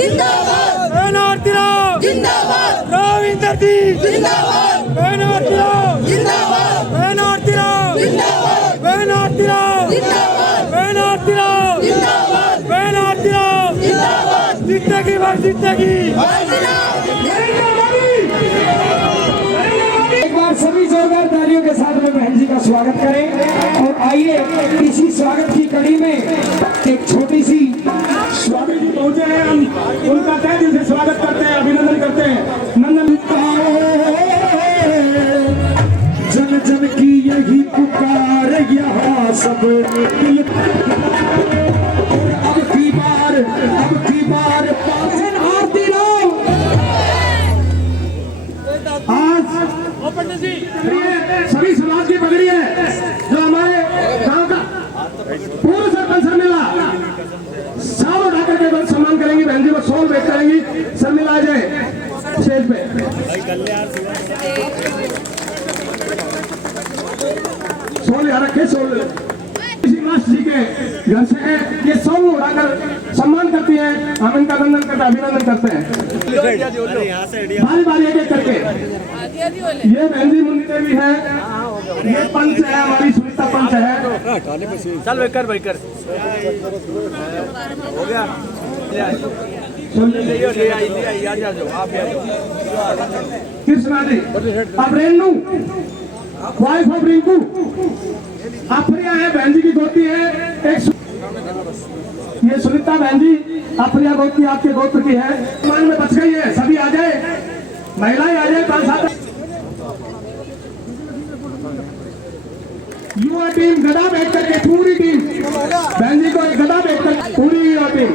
जिंदाबाद बहन आरती राव जिंदाबाद रविंदर जी जिंदाबाद बहन आरती राव जिंदाबाद बहन आरती राव जिंदाबाद बहन आरती राव जिंदाबाद बहन आरती राव जिंदाबाद बहन आरती राव जिंदाबाद जिंदगी भर जिंदगी। एक बार सभी जोरदार तालियों के साथ में बहन जी का स्वागत करें। और आइए इसी स्वागत की कड़ी में एक छोटी सी स्वामी जी पहुंचे हैं, हम उनका तहे दिल से स्वागत करते हैं, अभिनंदन करते हैं। नंदन जन जन की यही पुकार यहाँ सब अब की बार बहन आरती राव आज सभी समाज की पगड़ी है जो हमारे गांव का पूर्व सरपंच शर्मिला साल उठा करके सम्मान करेंगी, बहन जी को शॉल भेंट करेंगी। शर्मिला आ जाए स्टेज पे। शॉल यहाँ रखे, शॉल किसी मास्टर जी के घर से ये शॉल उड़ाकर सम्मान करती है। हम इनका अभिनंदन करते हैं बारी बारी एक एक करके। ये बहन जी मुन्नी देवी है, ये पंच है, हमारी सुनीता पंच है। चल बैकर हो गया कृष्णा जी, अब रेणु वाइफ ऑफ रिंकू अप्रिया है, बहन जी की गोती है। एक ये सुनीता बहन जी अप्रिया गोती आपके गोत्र की है। मान में बच गई है, सभी आ जाए, महिलाएं आ जाए। 5-7 युवा टीम गदा बैठ करके, पूरी टीम बहन जी को एक गदा बैठ कर, पूरी युवा टीम।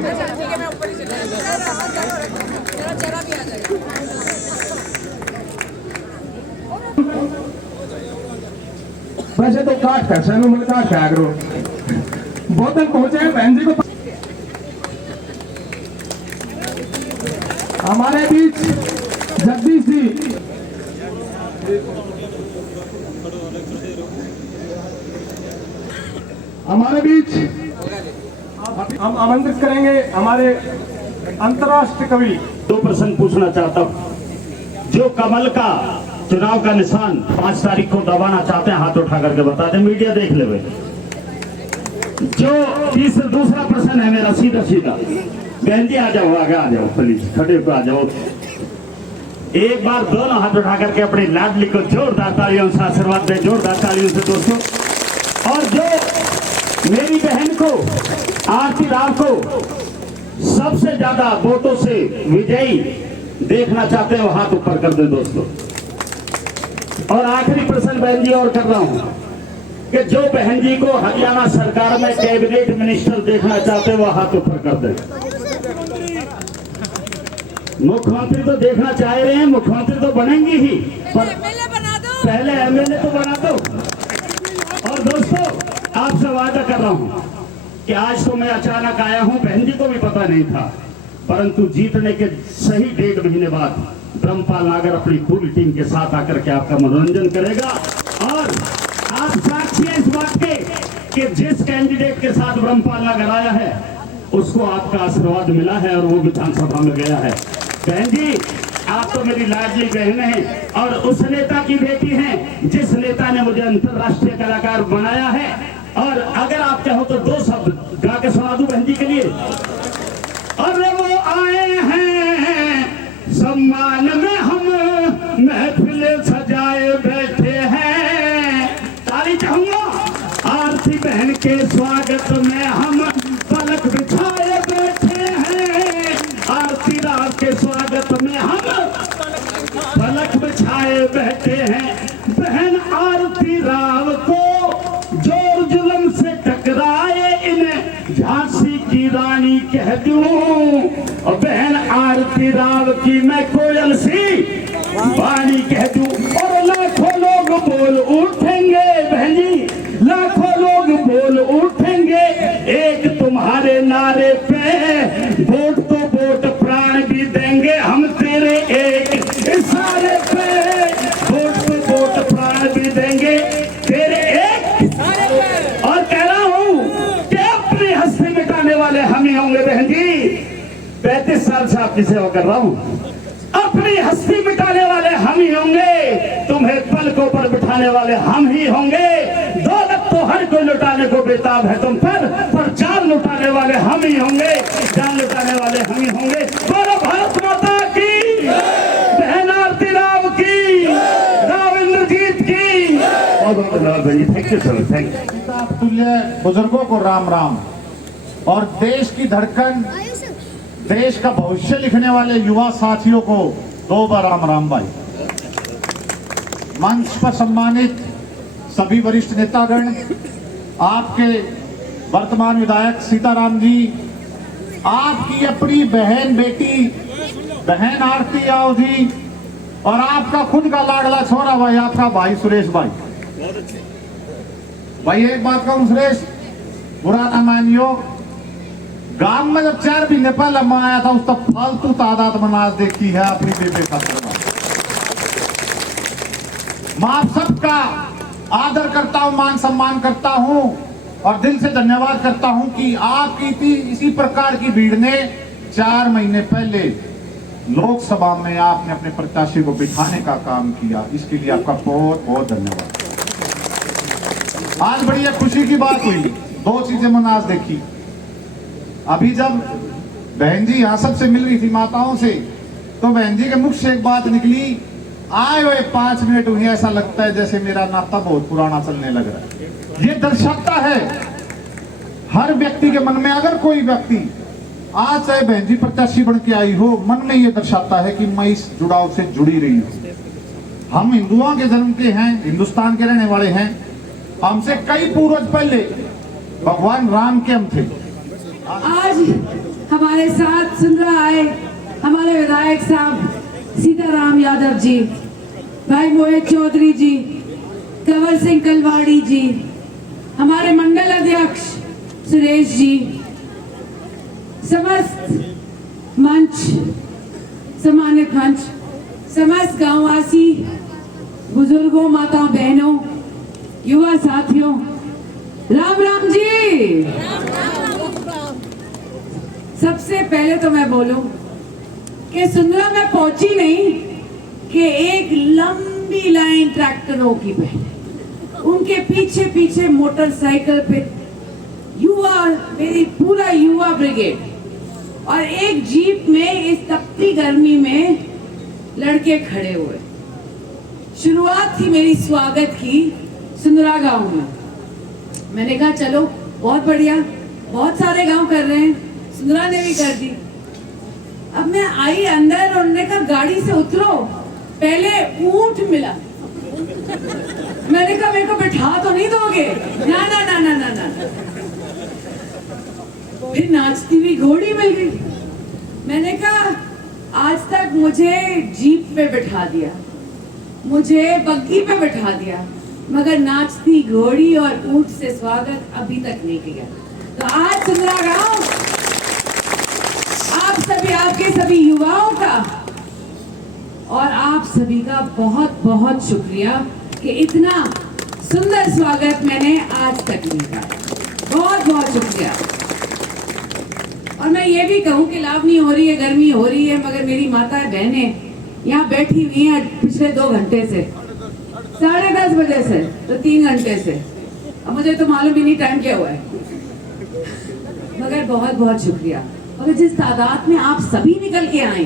वैसे तो काट कर सैनू मिल काट कर आगरो बहुत तक पहुंचे हैं। बहन जी को हमारे बीच जगदीश जी, हमारे बीच हम आमंत्रित करेंगे हमारे अंतर्राष्ट्रीय कवि। 2 प्रश्न पूछना चाहता हूँ। जो कमल का चुनाव का निशान 5 तारीख को दबाना चाहते हैं, हाथ उठा करके बता दें, मीडिया देख ले भाई। जो दूसरा प्रश्न है मेरा सीधा बहन जी आ जाओ, आगे आ जाओ, प्लीज खड़े हो आ जाओ। एक बार दोनों हाथ उठा करके अपनी लाडली को जोरदार तालियों से आशीर्वाद दें, जोरदार तालियों से दोस्तों। और जो मेरी बहन को आरती राव को सबसे ज्यादा वोटों से विजयी देखना चाहते हैं, वो हाथ ऊपर कर दें दोस्तों। और आखिरी प्रश्न बहन जी और कर रहा हूं कि जो बहन जी को हरियाणा सरकार में कैबिनेट मिनिस्टर देखना चाहते हैं, वो हाथ ऊपर कर दें। मुख्यमंत्री तो देखना चाह रहे हैं, मुख्यमंत्री तो बनेंगी ही, पर पहले एमएलए तो बना दो। और दोस्तों आपसे वादा कर रहा हूं कि आज तो मैं अचानक आया हूं, बहन जी को भी पता नहीं था, परंतु जीतने के सही 1.5 महीने बाद ब्रह्मपाल नागर अपनी पूरी टीम के साथ आकर के आपका मनोरंजन करेगा। और आप साक्षी हैं इस बात के कि जिस कैंडिडेट के साथ ब्रह्मपाल नागर आया है उसको आपका आशीर्वाद मिला है और वो विधानसभा में गया है। बहन जी आप तो मेरी लाडली बहन हैं और उस नेता की बेटी हैं जिस नेता ने मुझे अंतरराष्ट्रीय कलाकार बनाया है। और अगर आप चाहो तो 2 शब्द गा के सुना दूं बहन जी के लिए। अरे वो आए हैं सम्मान में, हम महफिल सजाए बैठे हैं। ताली चाहूंगा। आरती बहन के स्वागत में हम पलक बिछाए बैठे हैं। आरती राव के स्वागत में हम पलक बिछाए बैठे हैं। बहन आरती राव को जोर जुल्म से टकराए, इन्हें झांसी की रानी कह दूं। और बहन आरती राव की मैं कोयल सी वाणी कह दूं। और लाखों लोग बोल उठेंगे बहन जी, लाखों लोग बोल उठेंगे एक तुम्हारे नारे पे। वोट तो वोट प्राण भी देंगे हम तेरे एक इशारे पे। वोट तो वोट प्राण भी देंगे तेरे एक। और कह रहा हूं कि अपनी हस्ती मिटाने वाले हम ही होंगे बहन जी। 35 साल से आपकी सेवा कर रहा हूँ। अपनी हस्ती मिटाने वाले हम ही होंगे, तुम्हें पलकों पर बिठाने वाले हम ही होंगे। दौलत तो हर कोई लुटाने को बेताब है तुम पर जान लुटाने वाले हम ही होंगे, जान लुटाने वाले हम ही होंगे। बोलो भारत माता की, बहन आरती राव की, राव इंद्रजीत की। बहुत बहुत धन्यवाद भाई, thank you sir, thank you. तुल्य बुजुर्गों को राम राम। और देश की धड़कन, देश का भविष्य लिखने वाले युवा साथियों को दो बार राम राम भाई। मंच पर सम्मानित सभी वरिष्ठ नेतागण, आपके वर्तमान विधायक सीताराम जी, आपकी अपनी बहन बेटी बहन आरती राव जी, और आपका खुद का लाडला छोरा भाई, आपका भाई सुरेश भाई। भाई एक बात कहूं सुरेश, बुरा ना मानियो, गांव में जब 4 महीने पहले मैं आया था, उस तक फालतू तादाद में नाच देखी है अपनी बेटे का। मैं आप सबका आदर करता हूं, मान सम्मान करता हूं और दिल से धन्यवाद करता हूं कि आपकी थी इसी प्रकार की भीड़ ने 4 महीने पहले लोकसभा में आपने अपने प्रत्याशी को बिठाने का काम किया। इसके लिए आपका बहुत बहुत धन्यवाद। आज बड़ी एक खुशी की बात हुई, 2 चीजें मैंने आज देखी। अभी जब बहन जी यहाँ सबसे मिल रही थी माताओं से, तो बहन जी के मुख से एक बात निकली, आए हुए 5 मिनट हुए, ऐसा लगता है जैसे मेरा नाता बहुत पुराना चलने लग रहा है। ये दर्शाता है हर व्यक्ति के मन में, अगर कोई व्यक्ति आज चाहे बहन जी प्रत्याशी बन के आई हो, मन में ये दर्शाता है कि मैं इस जुड़ाव से जुड़ी रही हूँ। हम हिंदुओं के जन्म के हैं, हिंदुस्तान के रहने वाले हैं। हमसे कई पूर्वज पहले भगवान राम के हम थे। आज हमारे साथ सुन रहा आए हमारे विधायक साहब सीताराम यादव जी, भाई मोहित चौधरी जी, कंवर सिंह कलवाड़ी जी, हमारे मंडल अध्यक्ष सुरेश जी, समस्त मंच, सम्मानित मंच, समस्त गांववासी, बुजुर्गों, माताओं, बहनों, युवा साथियों, राम राम जी। सबसे पहले तो मैं बोलूं कि सुंदरा में पहुंची नहीं कि एक लंबी लाइन ट्रैक्टरों की पहले, उनके पीछे पीछे मोटरसाइकिल पे युवा, मेरी पूरा युवा ब्रिगेड, और एक जीप में इस तपती गर्मी में लड़के खड़े हुए। शुरुआत थी मेरी स्वागत की सुंदरा गांव में। मैंने कहा चलो बहुत बढ़िया, बहुत सारे गांव कर रहे हैं, सुंदरा ने भी कर दी। अब मैं आई अंदर और उन्होंने कहा गाड़ी से उतरो, पहले ऊंट मिला। मैंने कहा मेरे को बिठा तो नहीं दोगे? ना ना ना ना ना ना। फिर नाचती हुई घोड़ी मिल गई। मैंने कहा आज तक मुझे जीप पे बिठा दिया, मुझे बग्गी पे बिठा दिया, मगर नाचती घोड़ी और ऊंट से स्वागत अभी तक नहीं किया। तो आज सुंदरा गांव आप सभी, आपके सभी युवाओं का और आप सभी का बहुत बहुत शुक्रिया कि इतना सुंदर स्वागत मैंने आज तक नहीं किया। बहुत बहुत शुक्रिया। और मैं ये भी कहूँ कि लावनी हो रही है, गर्मी हो रही है, मगर मेरी माताएं बहनें यहाँ बैठी हुई हैं पिछले 2 घंटे से, 10:30 बजे से, तो 3 घंटे से। अब मुझे तो मालूम ही नहीं टाइम क्या हुआ है, मगर बहुत बहुत शुक्रिया। मगर जिस तादाद में आप सभी निकल के आए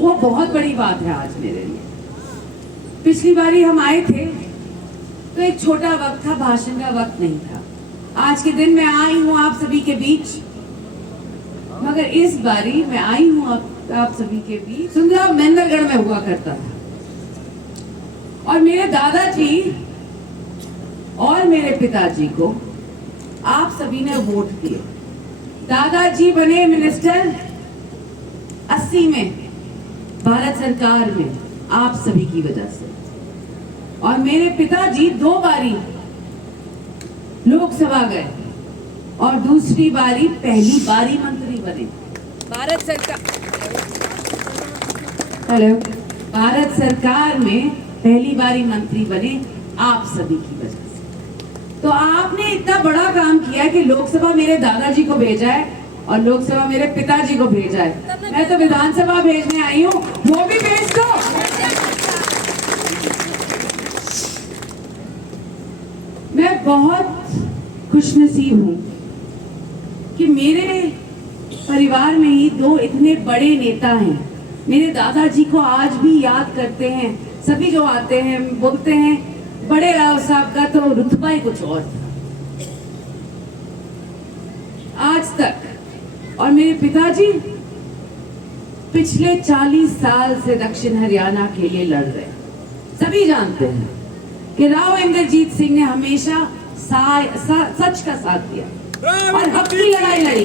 वो बहुत बड़ी बात है आज मेरे लिए। पिछली बारी हम आए थे तो एक छोटा वक्त था, भाषण का वक्त नहीं था। आज के दिन मैं आई हूँ आप सभी के बीच, मगर इस बारी मैं आई हूँ आप सभी के बीच। सुंदरा महेंद्रगढ़ में हुआ करता था और मेरे दादाजी और मेरे पिताजी को आप सभी ने वोट दिए। दादाजी बने मिनिस्टर 80 में भारत सरकार में आप सभी की वजह से, और मेरे पिताजी 2 बारी लोकसभा गए और दूसरी बारी पहली बारी मंत्री बने भारत सरकार में पहली बारी मंत्री बने आप सभी की वजह से। तो आपने इतना बड़ा काम किया कि लोकसभा मेरे दादाजी को भेजा है और लोकसभा मेरे पिताजी को भेजा है, मैं तो विधानसभा भेजने आई हूँ, वो भी भेज दो। मैं बहुत खुशनसीब हूँ कि मेरे परिवार में ही दो इतने बड़े नेता हैं। मेरे दादाजी को आज भी याद करते हैं, सभी जो आते हैं बोलते हैं बड़े राव साहब का तो रुतबा ही कुछ और था आज तक। और मेरे पिताजी पिछले 40 साल से दक्षिण हरियाणा के लिए लड़ रहे हैं। सभी जानते हैं कि राव इंद्रजीत सिंह ने हमेशा सच का साथ दिया और हक की लड़ाई लड़ी,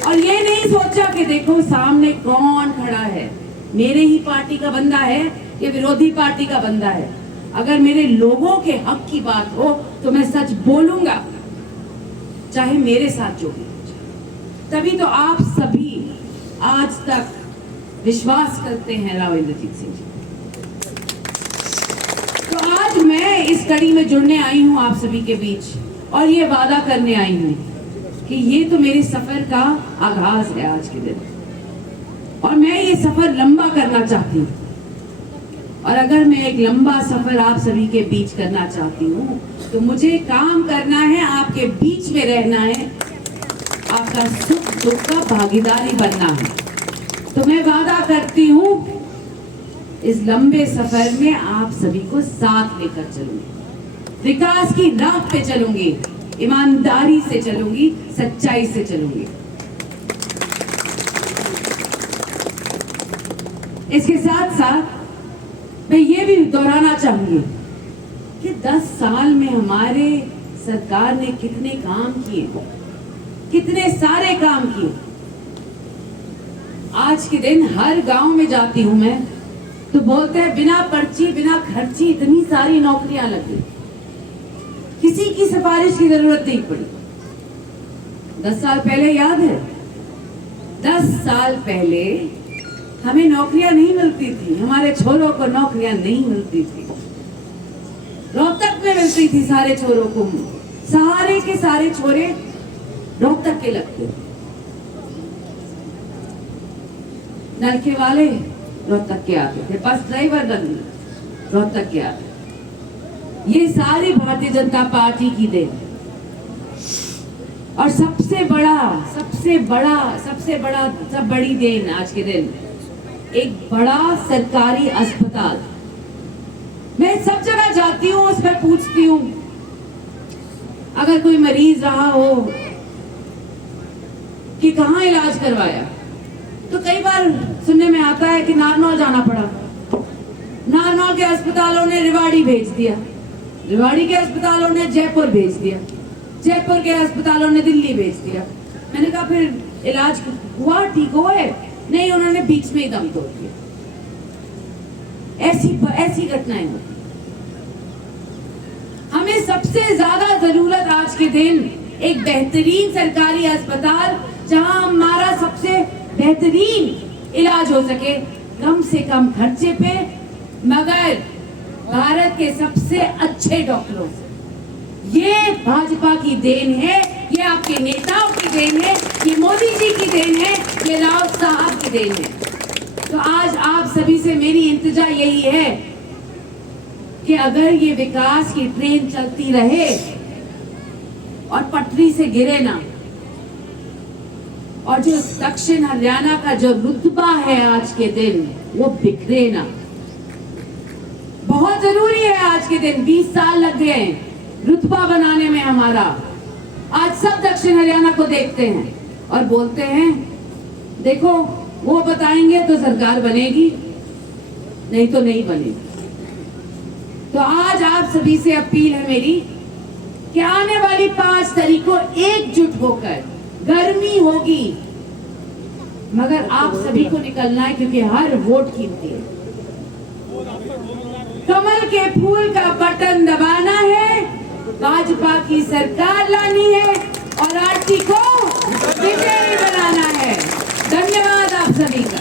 और ये नहीं सोचा कि देखो सामने कौन खड़ा है, मेरे ही पार्टी का बंदा है या विरोधी पार्टी का बंदा है। अगर मेरे लोगों के हक की बात हो तो मैं सच बोलूंगा, चाहे मेरे साथ जो भी हो जाए। तभी तो आप सभी आज तक विश्वास करते हैं राव इंद्रजीत सिंह जी। तो आज मैं इस कड़ी में जुड़ने आई हूं आप सभी के बीच, और ये वादा करने आई हूं कि ये तो मेरे सफर का आगाज है आज के दिन, और मैं ये सफर लंबा करना चाहती हूँ। और अगर मैं एक लंबा सफर आप सभी के बीच करना चाहती हूँ तो मुझे काम करना है, आपके बीच में रहना है, आपका सुख दुख का भागीदारी बनना है। तो मैं वादा करती हूँ इस लंबे सफर में आप सभी को साथ लेकर चलूंगी, विकास की राह पे चलूंगी, ईमानदारी से चलूंगी, सच्चाई से चलूंगी। इसके साथ साथ मैं ये भी दोहराना चाहूंगी कि 10 साल में हमारे सरकार ने कितने काम किए, कितने सारे काम किए। आज के दिन हर गांव में जाती हूं मैं तो बोलते हैं बिना पर्ची बिना खर्ची इतनी सारी नौकरियां लगी, किसी की सिफारिश की जरूरत नहीं पड़ी। 10 साल पहले याद है, 10 साल पहले हमें नौकरियां नहीं मिलती थी, हमारे छोरों को नौकरियां नहीं मिलती थी। रोहतक में मिलती थी सारे छोरों को, सारे के सारे छोरे रोहतक के लगते थे। नलके वाले रोहतक के आते थे, बस ड्राइवर रोहतक के आते थे। ये सारी भारतीय जनता पार्टी की देन। और सबसे बड़ी देन आज के दिन एक बड़ा सरकारी अस्पताल। मैं सब जगह जाती हूँ, उस पर पूछती हूँ, अगर कोई मरीज रहा हो कि कहाँ इलाज करवाया, तो कई बार सुनने में आता है कि नारनौल जाना पड़ा। नारनौल के अस्पतालों ने रेवाड़ी भेज दिया, रेवाड़ी के अस्पतालों ने जयपुर भेज दिया, जयपुर के अस्पतालों ने दिल्ली भेज दिया। मैंने कहा फिर इलाज हुआ, ठीक हुआ है? नहीं, उन्होंने बीच में ही दम तोड़ दिया। ऐसी घटनाएं होती। हमें सबसे ज्यादा जरूरत आज के दिन एक बेहतरीन सरकारी अस्पताल, जहां हमारा सबसे बेहतरीन इलाज हो सके, कम से कम खर्चे पे, मगर भारत के सबसे अच्छे डॉक्टरों से। ये भाजपा की देन है, ये आपके नेताओं की देन है, ये मोदी जी की देन है, ये राव साहब की देन है। तो आज आप सभी से मेरी इंतजा यही है कि अगर ये विकास की ट्रेन चलती रहे और पटरी से गिरे ना, और जो दक्षिण हरियाणा का जो रुतबा है आज के दिन वो बिखरे ना। बहुत जरूरी है आज के दिन, 20 साल लग गए हैं रुतबा बनाने में हमारा। आज सब दक्षिण हरियाणा को देखते हैं और बोलते हैं देखो वो बताएंगे तो सरकार बनेगी, नहीं तो नहीं बनेगी। तो आज आप सभी से अपील है मेरी कि आने वाली 5 तारीख को एकजुट होकर, गर्मी होगी मगर आप सभी को निकलना है, क्योंकि हर वोट कीमती है। कमल के फूल का बटन दबाना है, भाजपा की सरकार लानी है और आरती को विजयी बनाना है। धन्यवाद आप सभी का।